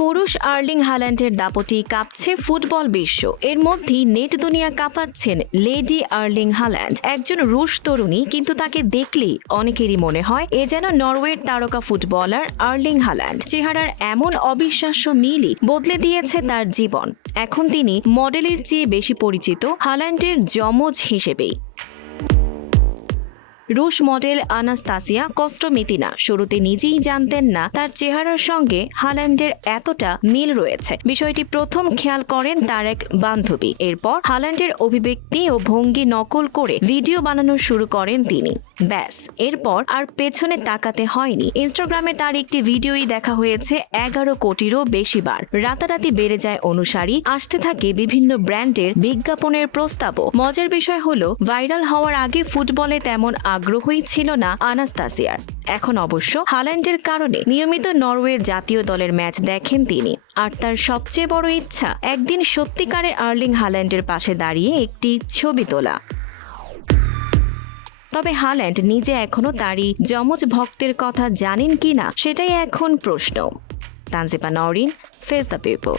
পুরুষ আর্লিং হাল্যান্ডের দাপটে কাঁপছে ফুটবল বিশ্ব। এর মধ্যেই নেট দুনিয়া কাঁপাচ্ছেন লেডি আর্লিং হাল্যান্ড, একজন রুশ তরুণী, কিন্তু তাকে দেখলেই অনেকেরই মনে হয় এ যেন নরওয়ের তারকা ফুটবলার আর্লিং হাল্যান্ড। চেহারার এমন অবিশ্বাস্য মিলই বদলে দিয়েছে তার জীবন। এখন তিনি মডেলের চেয়ে বেশি পরিচিত হাল্যান্ডের যমজ হিসেবেই। রুশ মডেল আনাস্তাসিয়া কস্টোমিতিনা শুরুতে নিজেই জানতেন না তার চেহারার সঙ্গে হাল্যান্ডের এতটা মিল রয়েছে। বিষয়টি প্রথম খেয়াল করেন তার এক বান্ধবী। এরপর হাল্যান্ডের অভিব্যক্তি ও ভঙ্গি নকল করে ভিডিও বানানো শুরু করেন তিনি। ব্যাস, এরপর আর পেছনে তাকাতে হয়নি। ইনস্টাগ্রামে তার একটি ভিডিওই দেখা হয়েছে 11 কোটিরও বেশি বার। রাতারাতি বেড়ে যায় অনুসারী, আসতে থাকে বিভিন্ন ব্র্যান্ডের বিজ্ঞাপনের প্রস্তাবও। মজার বিষয় হলো, ভাইরাল হওয়ার আগে ফুটবলে তেমন আগ্রহই ছিল না আনাস্তাসিয়ার। এখন অবশ্য হাল্যান্ডের কারণে নিয়মিত নরওয়ের জাতীয় দলের ম্যাচ দেখেন তিনি। আর তার সবচেয়ে বড় ইচ্ছা একদিন সত্যিকারের আর্লিং হাল্যান্ডের পাশে দাঁড়িয়ে একটি ছবি তোলা। তবে হাল্যান্ড নিজে এখনো তারই যমজ ভক্তের কথা জানেন কিনা সেটাই এখন প্রশ্ন। Tanjiba Nowrin, face the people.